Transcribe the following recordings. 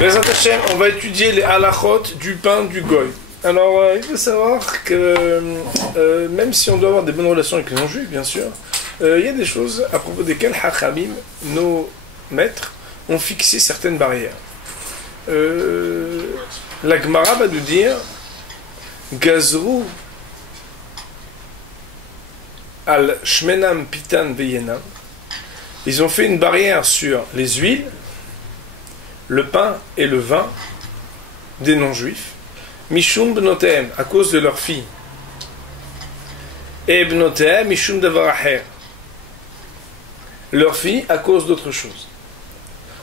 Bezrat Hashem, on va étudier les halachot du pain du goy. Alors, il faut savoir que même si on doit avoir des bonnes relations avec les non-juifs, bien sûr, il y a des choses à propos desquelles Hachamim, nos maîtres, ont fixé certaines barrières. La Gemara va nous dire Gazrou al shmenam pitan veyenam. Ils ont fait une barrière sur les huiles, le pain et le vin des non-juifs. Mishum bnotem, à cause de leurs filles. Et bnotem, mishum davaracher. Leurs filles à cause d'autre chose.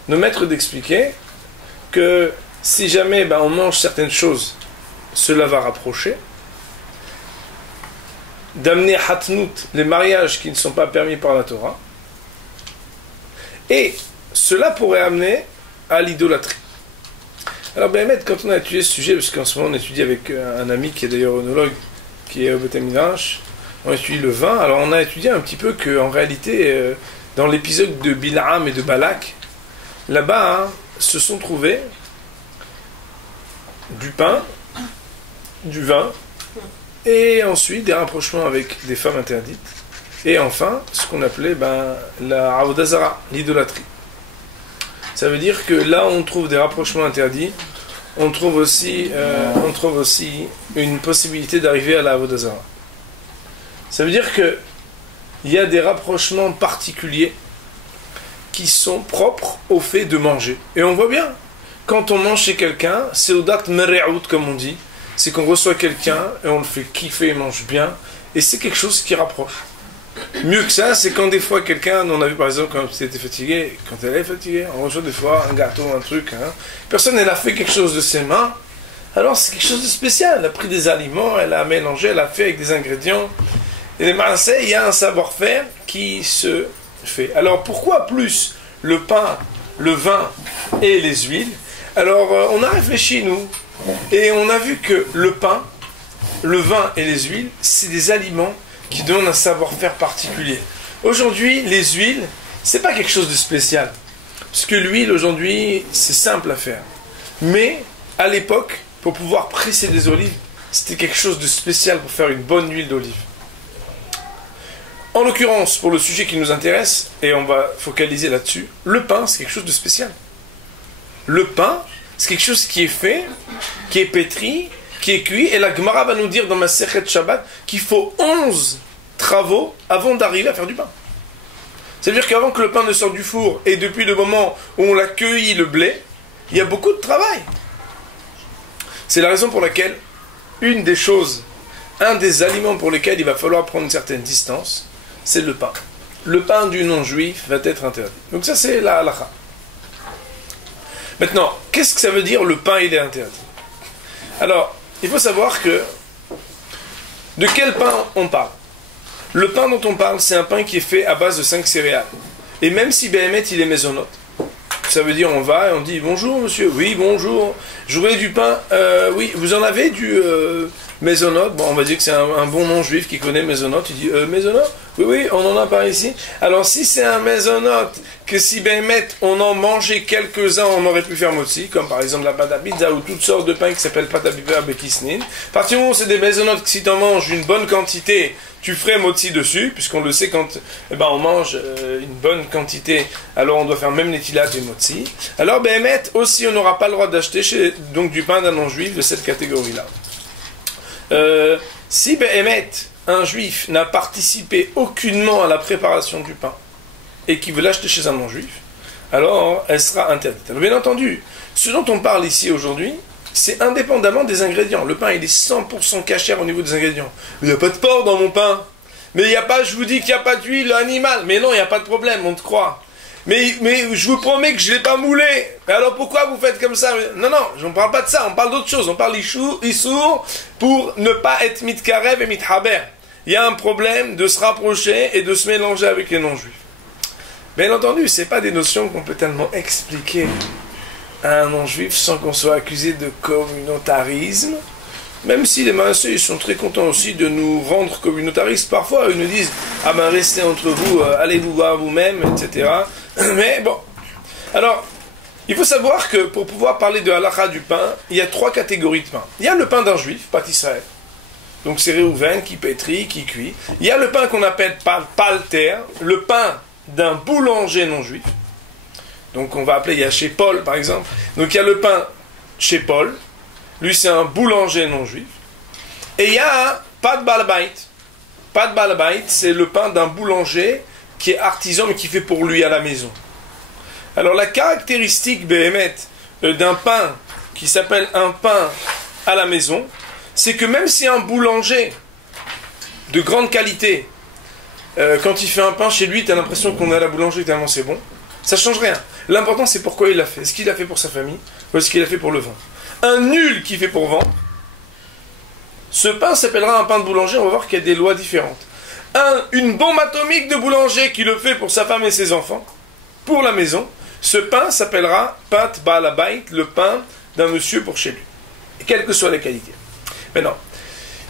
Nos maîtres d'expliquer que si jamais on mange certaines choses, cela va rapprocher. D'amener hatnout, les mariages qui ne sont pas permis par la Torah. Et cela pourrait amener à l'idolâtrie. Alors, quand on a étudié ce sujet, parce qu'en ce moment on étudie avec un ami qui est d'ailleurs œnologue, qui est au Beth Midrash, on étudie le vin. Alors, on a étudié un petit peu qu'en réalité, dans l'épisode de Bilaam et de Balak, là-bas, se sont trouvés du pain, du vin, et ensuite des rapprochements avec des femmes interdites, et enfin, ce qu'on appelait la Avodah Zara, l'idolâtrie. Ça veut dire que là, on trouve des rapprochements interdits, on trouve aussi une possibilité d'arriver à la Avodah Zara. Ça veut dire que il y a des rapprochements particuliers qui sont propres au fait de manger. Et on voit bien, quand on mange chez quelqu'un, c'est Oudat Mereout, comme on dit, c'est qu'on reçoit quelqu'un et on le fait kiffer, il mange bien, et c'est quelque chose qui rapproche. Mieux que ça, c'est quand des fois quelqu'un, on a vu par exemple quand elle était fatiguée, quand elle est fatiguée, on reçoit des fois un gâteau, un truc, personne elle a fait quelque chose de ses mains, alors c'est quelque chose de spécial, elle a pris des aliments, elle a mélangé, elle a fait avec des ingrédients, et les Marseillais, il y a un savoir-faire qui se fait. Alors pourquoi plus le pain, le vin et les huiles? Alors on a réfléchi nous, et on a vu que le pain, le vin et les huiles, c'est des aliments qui donnent un savoir-faire particulier. Aujourd'hui, les huiles, c'est pas quelque chose de spécial. Parce que l'huile, aujourd'hui, c'est simple à faire. Mais, à l'époque, pour pouvoir presser des olives, c'était quelque chose de spécial pour faire une bonne huile d'olive. En l'occurrence, pour le sujet qui nous intéresse, et on va focaliser là-dessus, le pain, c'est quelque chose de spécial. Le pain, c'est quelque chose qui est fait, qui est pétri, qui est cuit, et la Gemara va nous dire dans ma Masechet Shabbat qu'il faut 11 travaux avant d'arriver à faire du pain. C'est-à-dire qu'avant que le pain ne sorte du four, et depuis le moment où on l'a cueilli le blé, il y a beaucoup de travail. C'est la raison pour laquelle un des aliments pour lesquels il va falloir prendre une certaine distance, c'est le pain. Le pain du non-juif va être interdit. Donc ça c'est la halakha. Maintenant, qu'est-ce que ça veut dire le pain il est interdit? Alors, il faut savoir que de quel pain on parle. Le pain dont on parle, c'est un pain qui est fait à base de 5 céréales. Et même si Béhémet, il est mésonote, ça veut dire on va et on dit bonjour monsieur, oui bonjour, je voulais du pain, oui, vous en avez du mésonote? Bon, on va dire que c'est un bon non-juif qui connaît mésonote, il dit mésonote? Oui, on en a par ici. Alors si c'est un mésonote, que si Béhémet, on en mangeait quelques-uns, on aurait pu faire motzi, comme par exemple la pâte à pizza ou toutes sortes de pains qui s'appellent pâte à pizza bekisnin. À partir du moment où c'est des mésonotes, que si tu en manges une bonne quantité, tu ferais motzi dessus, puisqu'on le sait quand on mange une bonne quantité, alors on doit faire même les tilat et motzi. Alors Béhémet, aussi on n'aura pas le droit d'acheter donc du pain d'un non-juif de cette catégorie-là. Si Béhémet, un juif, n'a participé aucunement à la préparation du pain, et qui veut l'acheter chez un non-juif, alors elle sera interdite. Alors, bien entendu, ce dont on parle ici aujourd'hui, c'est indépendamment des ingrédients. Le pain, il est 100% cachère au niveau des ingrédients. Mais il n'y a pas de porc dans mon pain. Mais il n'y a pas, je vous dis qu'il n'y a pas d'huile animale. Mais non, il n'y a pas de problème, on te croit. Mais je vous promets que je ne l'ai pas moulé. Mais alors pourquoi vous faites comme ça? Non, je ne parle pas de ça, on parle d'autre chose. On parle d'issour pour ne pas être mitkarev et mithaber. Il y a un problème de se rapprocher et de se mélanger avec les non-juifs. Bien entendu, ce n'est pas des notions qu'on peut tellement expliquer à un non-juif sans qu'on soit accusé de communautarisme. Même si les Maasé sont très contents aussi de nous rendre communautaristes, parfois ils nous disent « Ah ben restez entre vous, allez vous voir vous-même, etc. » Mais bon, alors, Il faut savoir que pour pouvoir parler de halakha du pain, il y a 3 catégories de pain. Il y a le pain d'un juif, Pat Israël. Donc c'est Réhouven qui pétrit, qui cuit. Il y a le pain qu'on appelle palter, le pain d'un boulanger non juif. Donc on va appeler, il y a chez Paul par exemple. Donc il y a le pain chez Paul. Lui c'est un boulanger non juif. Et il y a un pat balabait. Pat balabait, c'est le pain d'un boulanger qui est artisan mais qui fait pour lui à la maison. Alors la caractéristique Béhémet d'un pain qui s'appelle un pain à la maison, c'est que même si un boulanger de grande qualité, quand il fait un pain chez lui, tu as l'impression qu'on est à la boulangerie tellement c'est bon, ça change rien. L'important c'est pourquoi il l'a fait. Est-ce qu'il l'a fait pour sa famille ou est-ce qu'il l'a fait pour le vendre? Un nul qui fait pour vendre, ce pain s'appellera un pain de boulanger, on va voir qu'il y a des lois différentes. Une bombe atomique de boulanger qui le fait pour sa femme et ses enfants, pour la maison, ce pain s'appellera Pat Baalabait, le pain d'un monsieur pour chez lui, quelle que soit la qualité. Maintenant,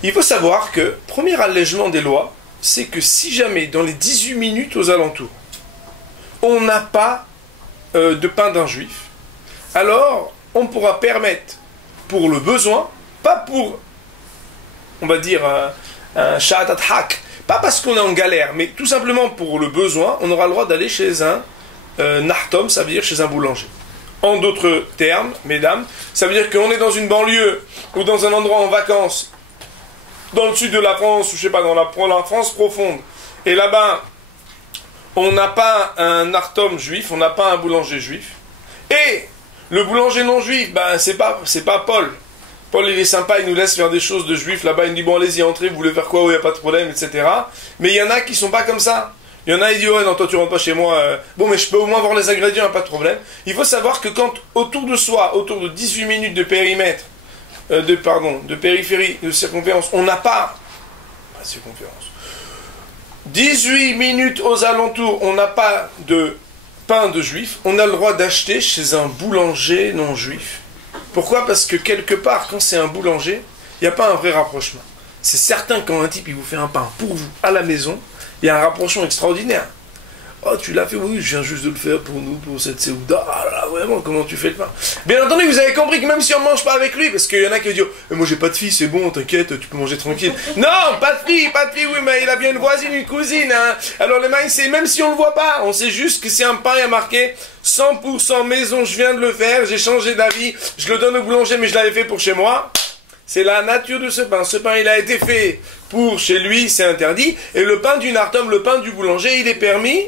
il faut savoir que, premier allègement des lois, c'est que si jamais dans les 18 minutes aux alentours, on n'a pas de pain d'un juif, alors on pourra permettre pour le besoin, pas pour, on va dire, un sha'atat hak, pas parce qu'on est en galère, mais tout simplement pour le besoin, on aura le droit d'aller chez un Nartom, ça veut dire chez un boulanger. En d'autres termes, mesdames, ça veut dire qu'on est dans une banlieue ou dans un endroit en vacances, dans le sud de la France, ou je sais pas, dans la France profonde, et là-bas, on n'a pas un Nartom juif, on n'a pas un boulanger juif, et le boulanger non juif, ben c'est pas Paul. Paul il est sympa, il nous laisse faire des choses de juifs là-bas, il nous dit bon allez-y entrez, vous voulez faire quoi, il n'y a pas de problème, etc. Mais il y en a qui sont pas comme ça. Il y en a qui disent ouais non toi tu rentres pas chez moi, bon mais je peux au moins voir les ingrédients, pas de problème. Il faut savoir que quand autour de soi, autour de 18 minutes de périmètre, de périphérie, de circonférence, on n'a pas circonférence. 18 minutes aux alentours, on n'a pas de pain de juif, on a le droit d'acheter chez un boulanger non juif. Pourquoi? Parce que quelque part, quand c'est un boulanger, il n'y a pas un vrai rapprochement. C'est certain quand un type il vous fait un pain pour vous à la maison, il y a un rapprochement extraordinaire. Oh, tu l'as fait? Oui, je viens juste de le faire pour nous, pour cette séouda. Ah là, vraiment, comment tu fais le pain? Bien entendu, vous avez compris que même si on ne mange pas avec lui, parce qu'il y en a qui vont dire moi j'ai pas de fille, c'est bon, t'inquiète, tu peux manger tranquille. Non, pas de fille, oui, mais il a bien une voisine, une cousine. Hein. Alors les mains, c'est même si on le voit pas, on sait juste que c'est un pain, il y a marqué 100% maison, je viens de le faire, j'ai changé d'avis, je le donne au boulanger, mais je l'avais fait pour chez moi. C'est la nature de ce pain. Ce pain, il a été fait pour chez lui, c'est interdit. Et le pain du Nartom, le pain du boulanger, il est permis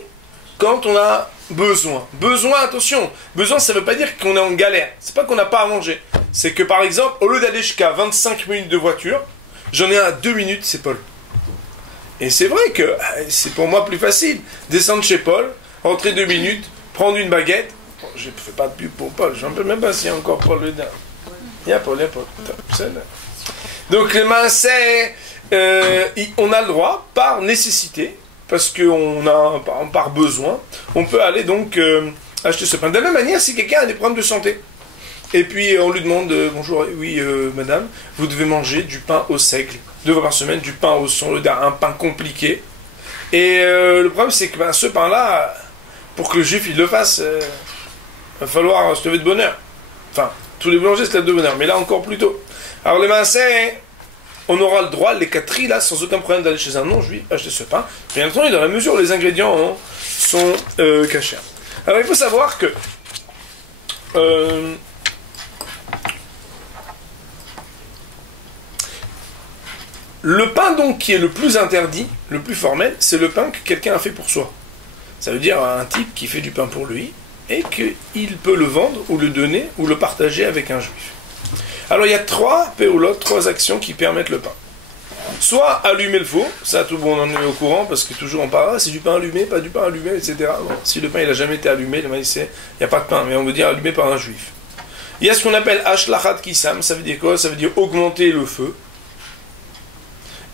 quand on a besoin. Besoin, attention. Besoin, ça ne veut pas dire qu'on est en galère. C'est pas qu'on n'a pas à manger. C'est que, par exemple, au lieu d'aller jusqu'à 25 minutes de voiture, j'en ai à 2 minutes, c'est Paul. Et c'est vrai que c'est pour moi plus facile. Descendre chez Paul, rentrer 2 minutes, prendre une baguette. Bon, je ne fais pas de pub pour Paul. Je ne sais même pas s'il y a encore Paul le dernier. Il y a Paul. Donc, les mains, c'est... on a le droit, par nécessité, parce qu'on a par besoin, on peut aller donc acheter ce pain. De la même manière, si quelqu'un a des problèmes de santé, et puis on lui demande, bonjour, oui madame, vous devez manger du pain au seigle, 2 fois par semaine, du pain au son, un pain compliqué. Et le problème c'est que ce pain-là, pour que le juif il le fasse, il va falloir se lever de bonne heure. Enfin, tous les boulangers se lèvent de bonne heure, mais là encore plus tôt. Alors les mains, c'est... On aura le droit, les 4 là, sans aucun problème d'aller chez un non-juif acheter ce pain. Bien entendu, dans la mesure où les ingrédients sont cachés. Alors, il faut savoir que le pain, donc, qui est le plus interdit, le plus formel, c'est le pain que quelqu'un a fait pour soi. Ça veut dire un type qui fait du pain pour lui et qu'il peut le vendre ou le donner ou le partager avec un juif. Alors il y a 3 péoulotes, 3 actions qui permettent le pain. Soit allumer le four, ça tout le monde en est au courant, parce que toujours on parle, c'est du pain allumé, pas du pain allumé, etc. Bon, si le pain il n'a jamais été allumé, le maïs, il n'y a pas de pain, mais on veut dire allumé par un juif. Il y a ce qu'on appelle ashlachat kisam, ça veut dire quoi? Ça veut dire augmenter le feu.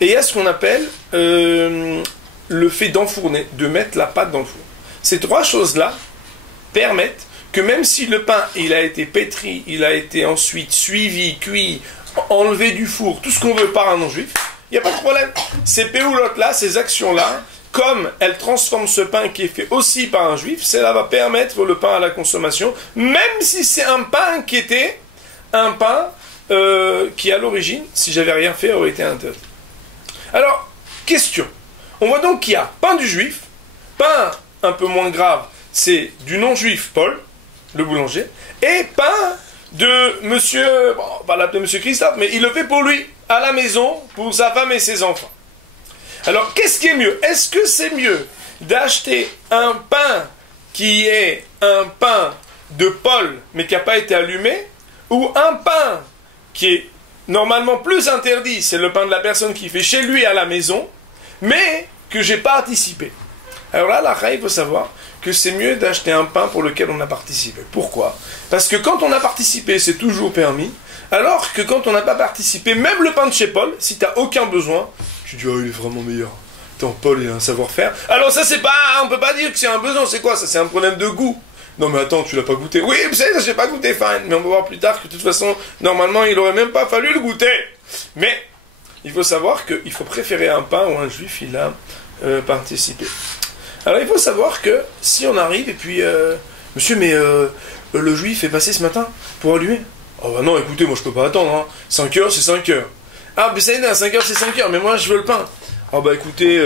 Et il y a ce qu'on appelle le fait d'enfourner, de mettre la pâte dans le four. Ces 3 choses-là permettent que même si le pain il a été pétri, il a été ensuite suivi, cuit, enlevé du four, tout ce qu'on veut par un non-juif, il n'y a pas de problème. Ces péoulotes-là, ces actions-là, comme elle transforme ce pain qui est fait aussi par un juif, cela va permettre le pain à la consommation, même si c'est un pain qui était un pain qui à l'origine, si j'avais rien fait, aurait été interdit. Alors, question. On voit donc qu'il y a pain du juif, pain un peu moins grave, c'est du non-juif Paul, le boulanger, et pain de monsieur, bon, on va l'appeler monsieur Christophe, mais il le fait pour lui, à la maison, pour sa femme et ses enfants. Alors, qu'est-ce qui est mieux? Est-ce que c'est mieux d'acheter un pain qui est un pain de Paul, mais qui n'a pas été allumé, ou un pain qui est normalement plus interdit, c'est le pain de la personne qui fait chez lui à la maison, mais que j'ai participé? Alors là, il faut savoir que c'est mieux d'acheter un pain pour lequel on a participé. Pourquoi? Parce que quand on a participé, c'est toujours permis, alors que quand on n'a pas participé, même le pain de chez Paul, si tu n'as aucun besoin, tu dis, oh, il est vraiment meilleur. Attends, Paul, il a un savoir-faire. Alors ça, c'est pas, on peut pas dire que c'est un besoin, c'est quoi? Ça, c'est un problème de goût. Non mais attends, tu l'as pas goûté. Oui, vous savez, j'ai pas goûté, fine. Mais on va voir plus tard que de toute façon, normalement, il aurait même pas fallu le goûter. Mais, il faut savoir qu'il faut préférer un pain où un juif, il a participé. Alors il faut savoir que si on arrive et puis monsieur mais le juif est passé ce matin pour allumer. Oh bah non écoutez moi je peux pas attendre hein. 5 heures c'est 5 heures. Ah mais ça y est, 5 heures c'est 5 heures mais moi je veux le pain. Oh bah écoutez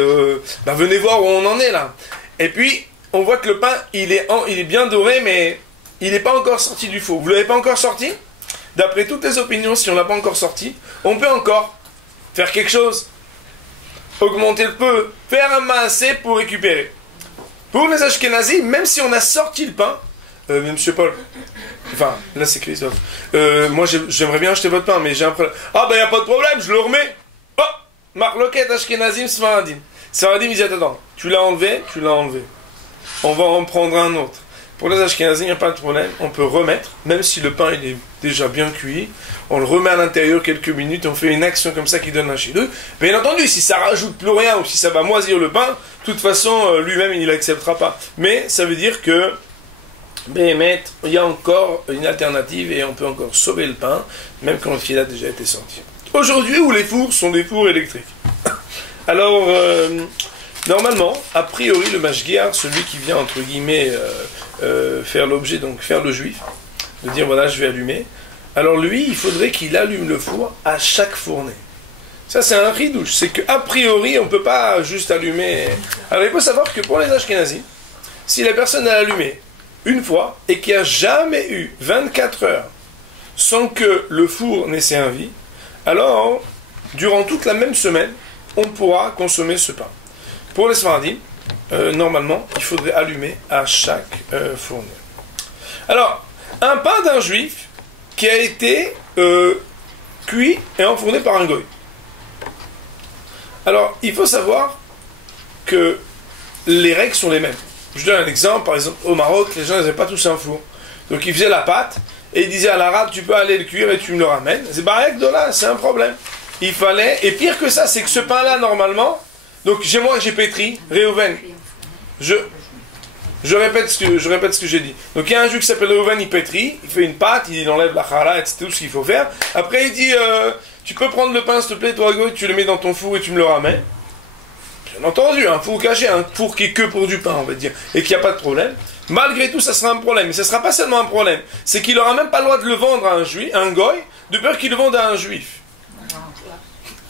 venez voir où on en est là. Et puis on voit que le pain il est bien doré mais il n'est pas encore sorti du four. Vous l'avez pas encore sorti? D'après toutes les opinions si on l'a pas encore sorti on peut encore faire quelque chose. Augmenter le peu, faire un massé pour récupérer. Pour les Ashkenazis, même si on a sorti le pain, mais monsieur Paul, enfin, là c'est Christophe, moi j'aimerais bien acheter votre pain, mais j'ai un problème. Ah ben y a pas de problème, je le remets. Oh, Marloquette Ashkenazim Sfaradim. Sfaradim, ils disent attends, tu l'as enlevé, on va en prendre un autre. Pour les Ashkenazim, il n'y a pas de problème, on peut remettre, même si le pain il est déjà bien cuit, on le remet à l'intérieur quelques minutes, on fait une action comme ça qui donne un chidouille. Bien entendu, si ça rajoute plus rien ou si ça va moisir le pain, de toute façon, lui-même il n'acceptera pas. Mais ça veut dire que, il y a encore une alternative et on peut encore sauver le pain, même quand le fil a déjà été sorti. Aujourd'hui, où les fours sont des fours électriques. Alors, normalement, a priori, le mashgiach, celui qui vient entre guillemets faire l'objet, donc faire le juif, de dire voilà, je vais allumer. Alors lui, il faudrait qu'il allume le four à chaque fournée. Ça, c'est un ridouche. C'est qu'a priori, on ne peut pas juste allumer. Alors il faut savoir que pour les Ashkenazis, si la personne a allumé une fois et qu'il n'y a jamais eu 24 heures sans que le four n'ait servi, alors, durant toute la même semaine, on pourra consommer ce pain. Pour les Sfaradim, normalement, il faudrait allumer à chaque fournée. Alors, un pain d'un juif qui a été cuit et enfourné par un goy. Alors, il faut savoir que les règles sont les mêmes. Je donne un exemple, par exemple, au Maroc, les gens n'avaient pas tous un four. Donc, ils faisaient la pâte et ils disaient à l'arabe, tu peux aller le cuire et tu me le ramènes. C'est pas règle de là, c'est un problème. Il fallait, et pire que ça, c'est que ce pain-là, normalement, donc j'ai pétri, Réhouven, je répète ce que j'ai dit. Donc il y a un juif qui s'appelle Réhouven, il pétrit, il fait une pâte, il enlève la chara, etc., tout ce qu'il faut faire. Après il dit, tu peux prendre le pain s'il te plaît, toi Goy, tu le mets dans ton four et tu me le ramènes. Bien entendu, un four caché, un four qui est que pour du pain, on va dire, et qu'il n'y a pas de problème. Malgré tout, ça sera un problème. Mais ça ne sera pas seulement un problème, c'est qu'il n'aura même pas le droit de le vendre à un juif, un Goy, de peur qu'il le vende à un juif.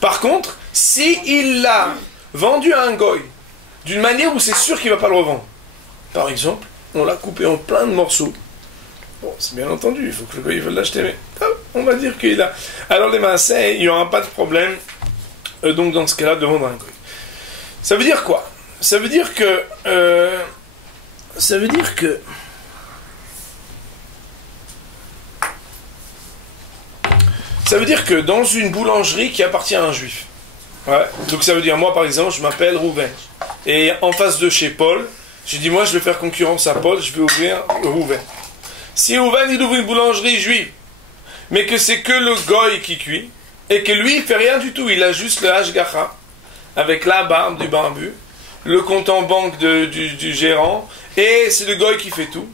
Par contre, s'il l'a vendu à un Goy, d'une manière où c'est sûr qu'il ne va pas le revendre, par exemple, on l'a coupé en plein de morceaux. Bon, c'est bien entendu, il faut que le Goy veuille l'acheter, mais on va dire qu'il a. Alors les massés, il n'y aura pas de problème, donc dans ce cas-là, de vendre à un Goy. Ça veut dire quoi? Ça veut dire que. Ça veut dire que dans une boulangerie qui appartient à un juif. Ouais. Donc ça veut dire, moi par exemple, je m'appelle Rouven. Et en face de chez Paul, j'ai dit, moi je vais faire concurrence à Paul, je vais ouvrir Rouven. Si Rouven il ouvre une boulangerie juive, mais que c'est que le goy qui cuit, et que lui il fait rien du tout, il a juste le hashgacha, avec la barbe du bambou, le compte en banque du gérant, et c'est le goy qui fait tout.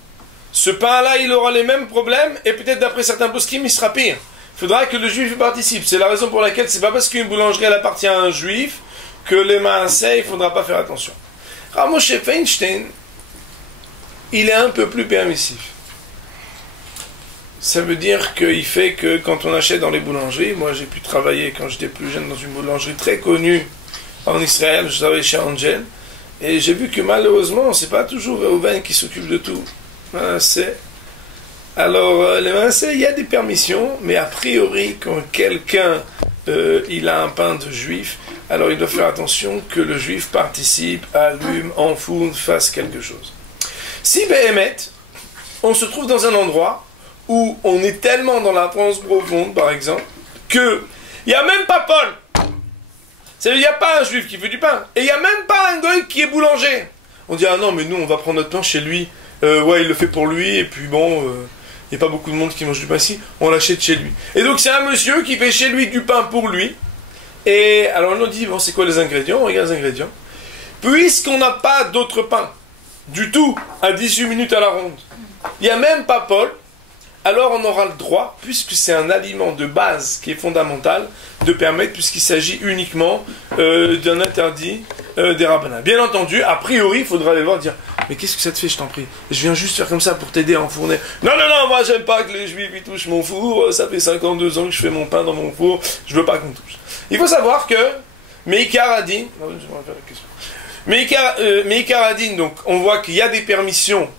Ce pain-là, il aura les mêmes problèmes, et peut-être d'après certains poskim, il sera pire. Il faudra que le juif y participe. C'est la raison pour laquelle c'est pas parce qu'une boulangerie elle appartient à un juif que les maaseh, il ne faudra pas faire attention. Rav Moshe Feinstein, il est un peu plus permissif. Ça veut dire qu'il fait que quand on achète dans les boulangeries, moi j'ai pu travailler quand j'étais plus jeune dans une boulangerie très connue en Israël, je travaillais chez Angel, et j'ai vu que malheureusement, c'est pas toujours Reuven qui s'occupe de tout. Alors, les mancés, il y a des permissions, mais a priori, quand quelqu'un il a un pain de juif, alors il doit faire attention que le juif participe, allume, enfourne, fasse quelque chose. Si Béhémet, on se trouve dans un endroit où on est tellement dans la transe profonde, par exemple, que il n'y a même pas Paul. C'est-à-dire, il n'y a pas un juif qui fait du pain. Et il n'y a même pas un goy qui est boulanger. On dit, ah non, mais nous, on va prendre notre pain chez lui. Ouais, il le fait pour lui, et puis bon, il n'y a pas beaucoup de monde qui mange du pain ici, on l'achète chez lui. Et donc, c'est un monsieur qui fait chez lui du pain pour lui. Et alors, on nous dit, bon, c'est quoi les ingrédients? On regarde les ingrédients. Puisqu'on n'a pas d'autre pain, du tout, à 18 minutes à la ronde, il n'y a même pas Paul, alors on aura le droit, puisque c'est un aliment de base qui est fondamental, de permettre, puisqu'il s'agit uniquement d'un interdit des rabbinats. Bien entendu, a priori, il faudra aller voir et dire, mais qu'est-ce que ça te fait, je t'en prie? Je viens juste faire comme ça pour t'aider à enfourner. Non, non, non, moi j'aime pas que les juifs ils touchent mon four, ça fait 52 ans que je fais mon pain dans mon four, je veux pas qu'on touche. Il faut savoir que Meikar Adin, Meikar Adin, donc on voit qu'il y a des permissions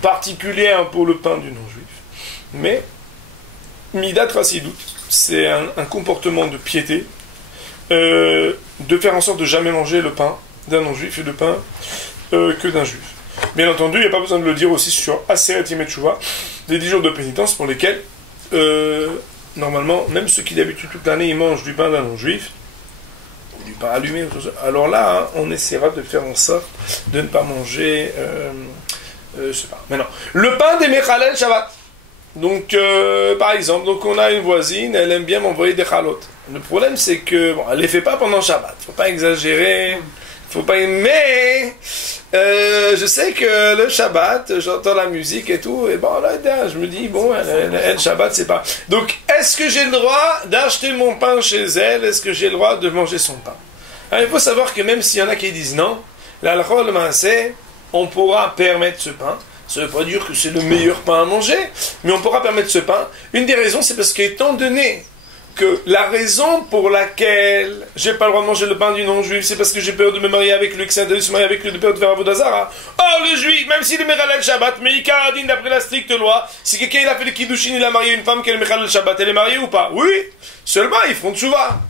particulière pour le pain du non-juif, mais Midat Rasidut, c'est un comportement de piété, de faire en sorte de jamais manger le pain d'un non-juif et le pain que d'un juif. Bien entendu, il n'y a pas besoin de le dire aussi sur Aseret Yemei Teshuvah, les 10 jours de pénitence pour lesquels, normalement, même ceux qui d'habitude toute l'année ils mangent du pain d'un non-juif, ou du pain allumé, alors là, hein, on essaiera de faire en sorte de ne pas manger... je sais pas. Maintenant, le pain des Mechalel Shabbat. Donc, par exemple, donc on a une voisine, elle aime bien m'envoyer des chalotes. Le problème, c'est que, bon, elle les fait pas pendant Shabbat. Faut pas exagérer. Faut pas. Mais, je sais que le Shabbat, j'entends la musique et tout, et bon, là, je me dis, bon, elle Shabbat, c'est pas. Donc, est-ce que j'ai le droit d'acheter mon pain chez elle? Est-ce que j'ai le droit de manger son pain? Alors, il faut savoir que même s'il y en a qui disent non, l'alcool, le mancé, on pourra permettre ce pain. Ça ne veut pas dire que c'est le meilleur pain à manger, mais on pourra permettre ce pain. Une des raisons, c'est parce qu'étant donné que la raison pour laquelle j'ai pas le droit de manger le pain du non-juif, c'est parce que j'ai peur de me marier avec lui, que c'est interdit de se marier avec lui, de peur de faire Avodah Zarah. Or, le juif, même s'il est Mechalel Shabbat, mais Meikar Adin, d'après la stricte loi, si quelqu'un il a fait le Kiddushin, il a marié une femme qui est Mechalel Shabbat, elle est mariée ou pas? Oui, seulement ils feront tchouva.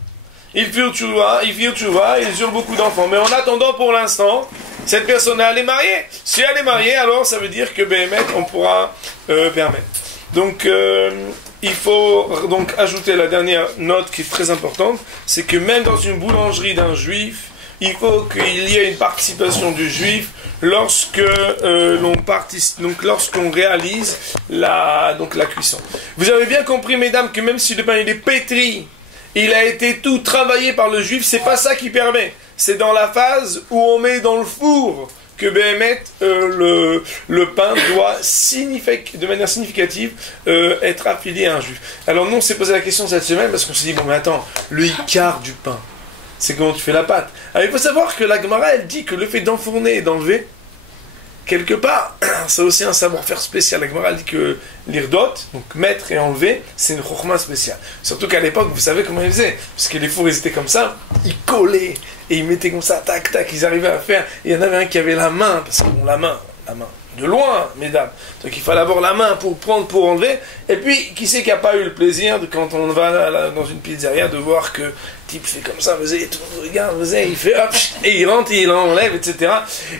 Ils firent tchouva, ils eurent beaucoup d'enfants. Mais en attendant, pour l'instant, cette personne elle est mariée. Si elle est mariée, alors ça veut dire que Béhémet, on pourra permettre. Donc, il faut donc ajouter la dernière note qui est très importante, c'est que même dans une boulangerie d'un juif, il faut qu'il y ait une participation du juif lorsque lorsqu'on réalise la cuisson. Vous avez bien compris, mesdames, que même si le pain il est pétri, il a été tout travaillé par le juif, c'est pas ça qui permet. C'est dans la phase où on met dans le four que Béhémet, le pain doit de manière significative être affilié à un juif. Alors nous on s'est posé la question cette semaine parce qu'on s'est dit, bon mais attends, le Icar du pain, c'est comment tu fais la pâte. Alors il faut savoir que la Gemara elle dit que le fait d'enfourner et d'enlever, quelque part, c'est aussi un savoir-faire spécial. La Gemara dit que l'irdot, donc mettre et enlever, c'est une chokhma spéciale. Surtout qu'à l'époque, vous savez comment ils faisaient, parce que les fours ils étaient comme ça, ils collaient et ils mettaient comme ça, tac tac, ils arrivaient à faire. Et il y en avait un qui avait la main, parce que bon, la main, de loin, mesdames. Donc il fallait avoir la main pour prendre, pour enlever. Et puis, qui c'est qui n'a pas eu le plaisir, quand on va dans une pizzeria, de voir que le type fait comme ça, regarde, il fait hop, et il rentre, il enlève, etc.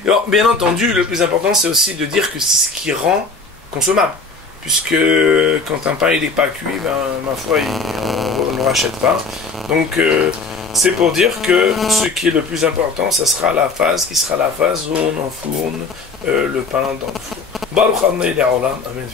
Et bon, bien entendu, le plus important, c'est aussi de dire que c'est ce qui rend consommable. Puisque quand un pain il n'est pas cuit, ma foi, on ne le rachète pas. Donc, c'est pour dire que ce qui est le plus important, ça sera la phase où on enfourne le pain dans le four. Baruch Adonai Le'olam. Amen.